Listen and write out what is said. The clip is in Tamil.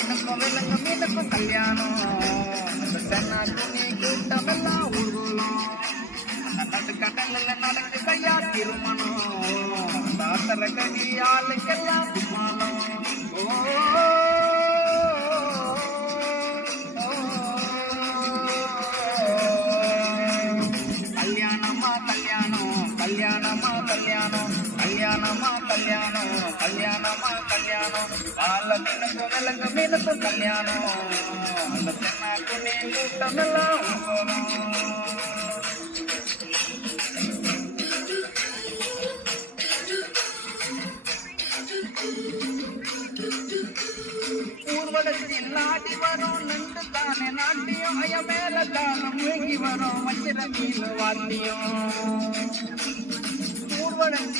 மீனுக்கும் விலங்கு மீனுக்கும் கல்யாணம் சென்னா துணி கூட்டமெல்லாம் ஊர்வலம் நடு கடலில் நடக்குதையா திருமணம் தாசர கவி ஆளுக்கெல்லாம் குமாலம் கல்யாணமா கல்யாணம் கல்யாணமா கல்யாணம் கல்யாணமா கல்யாணம் கல்யாணமா கல்யாணம் பால மீனுக்கும் விலங்கு மீனுக்கும் கல்யாணம் அந்த சென்னா துணி கூட்டமெல்லாம் ஊர்வலத்தில் நாடி வரும் நின்று தானே நாட்டியம் அய மேல தானம் மூங்கி வரும் வச்சிர மீன் வாத்தியம் ஊர்வலத்தில்